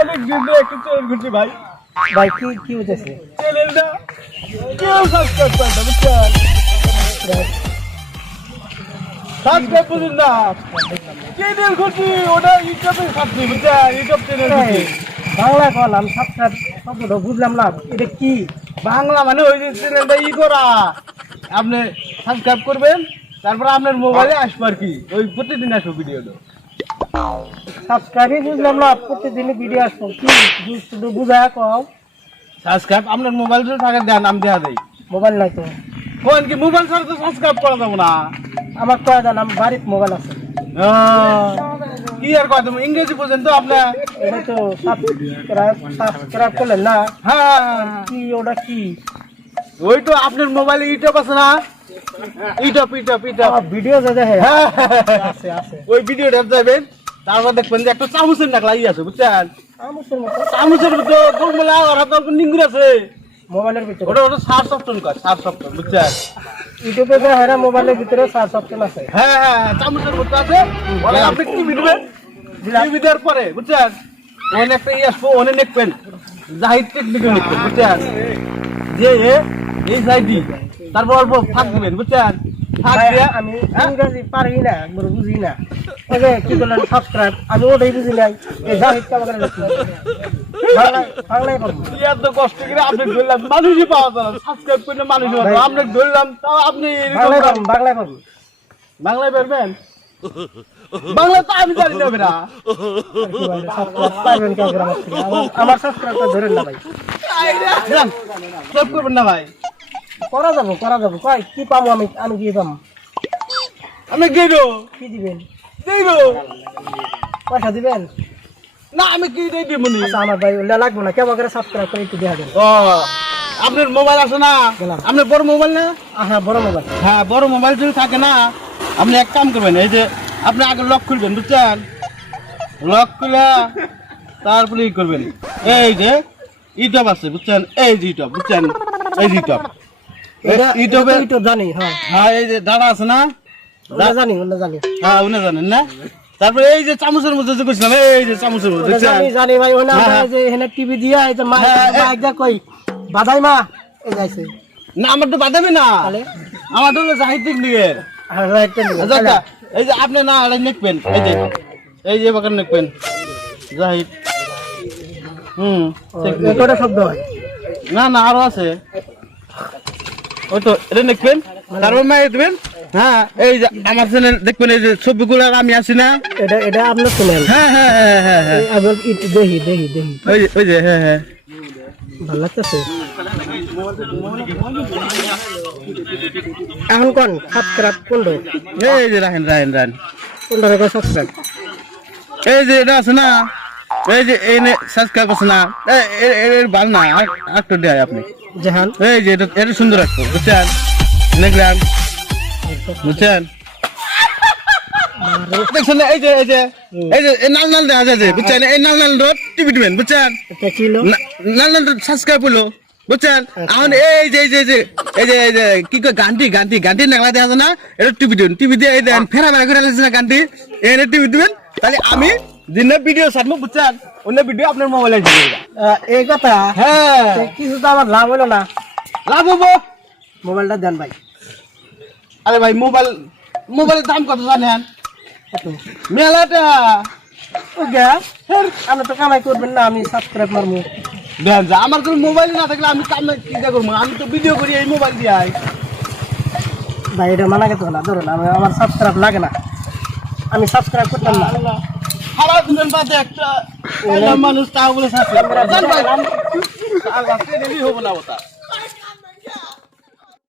অনেক দিন একটু চ্যানেল করছি ভাই। ভাই কি হইতেছে? চ্যানেলটা কেউ সাবস্ক্রাইব করে না, বুঝছেন? সাবস্ক্রাইব করুন না। চ্যানেল করছি ওটা ইউটিউবে ছাড়ছি, বুঝছেন? ইউটিউব চ্যানেল করছি। বাংলা কলাম সাবস্ক্রাইব শব্দটা বুঝলাম না, এটা কি? বাংলা মানে ওই যে চ্যানেলটা করা, আপনি সাবস্ক্রাইব করবেন, তারপর আপনার মোবাইলে আসবে আর কি, ওই প্রতিদিন আসবে ভিডিওটা। সাবস্ক্রাইবই বুঝলাম না, প্রতিদিনই ভিডিও আসবো কি শুধু বুঝায় কও। সাবস্ক্রাইব আপনার মোবাইল যদি থাকে দেন, নাম দেওয়া দেয়। মোবাইল নাই তো। কোন কি মোবাইল ছাড়া তো সাবস্ক্রাইব করা যাবো না। আমার কয় দেন, আমার বাড়িতে মোবাইল আছে। কি আর কয় তুমি ইংরেজি বোঝেন তো আপনার? এটা তো সাবস্ক্রাইব করলেন না? হ্যাঁ, কি ওটা কি? ওই তো আপনার মোবাইলে ইউটিউব আছে না, ইউটিউব ভিডিও যে দেখে হ্যাঁ, আছে আছে। ওই ভিডিওটা যাবেন, তারপর দেখবেন যে একটা চামচের নাকলা আছে, বুঝছেন? চামচের মতো চামচের ভিতরে গোলমোলা আর আপনার নিঙ্গুর আছে, মোবাইলের ভিতরে। ওটা সার্চ অপশন কয়, সার্চ অপশন, বুঝছেন? ইউটিউবে যে হেরা মোবাইলের ভিতরে সার্চ অপশন আছে। হ্যাঁ হ্যাঁ, চামচের মধ্যে আছে, বলে আপনি টিভি দিবেন, টিভি দেওয়ার পরে, বুঝছেন, ওখানে একটা আসবো, ওখানে লিখবেন জাহিদ টেকনিক্যাল লিখবেন, বুঝছেন? যে এই সাইডি, তারপর অল্প ফাঁক দিবেন, বুঝছেন? ফাঁক ভাই, দিয়ে আমি ইংরেজি পারি না, একবার বুঝি না। ওই যে কি করলেন সাবস্ক্রাইব, আমি ওটাই বুঝি নাই। এই জাহিদ কে আমাকে লিখুন। বাংলায় বলবো। এত কষ্ট করে আপনি ধরলাম, মানুষই পাওয়া যায় না, সাবস্ক্রাইব করলে মানুষই পাওয়া যায় না। আপনি ধরলাম, তাও আপনি বাংলায় বলবো, বাংলায় বলবো। বাংলায় পারবেন? বাংলা তো আমি জানি যাবে না। আর কি বলে, সাবস্ক্রাইব পাইবেন কেউ করে আমার থেকে? আমার সাবস্ক্রাইবটা ধরেন না ভাই। সাবস্ক্রাইব করবেন না ভাই? করা যাবো। কয় কি পাবো আমি কি পাবো? আমি গেলো কি দিবেন? গেলো পয়সা দিবেন? না, আমি কি দিয়ে দিব নি? আচ্ছা আমার ভাই ওটা লাগবো না, কেমন করে সাবস্ক্রাইব করে একটু দেখা দেন। ও, আপনার মোবাইল আছে না? গেলাম। আপনার বড় মোবাইল না? হ্যাঁ, বড় মোবাইল। হ্যাঁ, বড় মোবাইল যদি থাকে না, আপনি এক কাম করবেন, এই যে আপনি আগে লক খুলবেন, বুঝছেন? লক খুলে তারপরে ই করবেন, এই যে ইউটিউব আছে, বুঝছেন? এই যে ইউটিউব, বুঝছেন? এই যে ইউটিউব, ইউটিউবে ইউটিউব জানি, হ্যাঁ হ্যাঁ, এই যে দাদা আছে না? ওটা জানি। হ্যাঁ, উনি জানেন না? তারপরে এই যে চামচের মধ্যে যে করছিলাম, এই যে চামচের মধ্যে, ওটা দেখছেন? জানি ভাই। ওই না হ্যাঁ। যে এখানে টিভি দিয়া এই যে হ্যাঁ, মাইক দা কই বাদাই মা এই যাইছে না, আমার তো বাদামি না, তাহলে আমার তো জাহিদ টেকনিকের। আর রাইটটা নিব। আচ্ছা, এই যে আপনি না এটা নেকবেন, এই যে বাগান নেকবেন জাহিদ। এটা শব্দ হয়। না আরো আছে, ওই তো এটা নেকবেন, তারপর মাই দিবেন। হ্যাঁ, এই যে আমার চ্যানেল দেখবেন, এই যে ছবিগুলো আমি আছি না? এটা আপনার শুনেন। হ্যাঁ, আমি দেখি ওই যে হ্যাঁ, ভালো লাগতেছে। এখন কোন সাবস্ক্রাইব কোনটা? এই যে রাখেন, কোনটা রেখে সাবস্ক্রাইব? এই যে এটা আছে না, এই যে এই সাবস্ক্রাইব আছে না, এর ভালো না, একটু দেয় আপনি। জাহান এই যে এটা সুন্দর একটু, বুঝছেন? দেখলেন, বুঝছেন? দেখছেন এই যে নাল দেখা যায়, বুঝছেন? এই নাল টিভি দিবেন, বুঝছেন? এটা কিলো নাল সাবস্ক্রাইব হলো, বুঝছেন? এখন এই যে কি কয় গান্টি নাগলা দেখা যায় না, এটা টিভি দিবেন, টিভি দিয়ে এই দেন ফেরা বেড়া করে লাগছে না গান্টি, এনে টিভি দিবেন, তাহলে আমি দিনের ভিডিও ছাড়বো, বুঝছেন? অন্য ভিডিও আপনার মোবাইলে দিয়ে দেবো। এই কথা। হ্যাঁ, কিছু তো আমার লাভ হলো না। লাভ হবো। মোবাইলটা দেন ভাই। আরে ভাই, মোবাইলের দাম কত জানেন? মেলাটা আপনি তো কামাই করবেন না, আমি সাবস্ক্রাইব মারবো। দেন যা, আমার কোনো মোবাইল না থাকলে আমি কামাই কি করবো? আমি তো ভিডিও করি এই মোবাইল দিয়ে। ভাই এটা মানা গেছে না, ধরুন আমার সাবস্ক্রাইব লাগে না, আমি সাবস্ক্রাইব করতাম না। সারা দিনের বাদে একটা মানুষ তাও বলে সাবস্ক্রাইব করে, জান ভাই, আল্লাহ হবো না ওটা।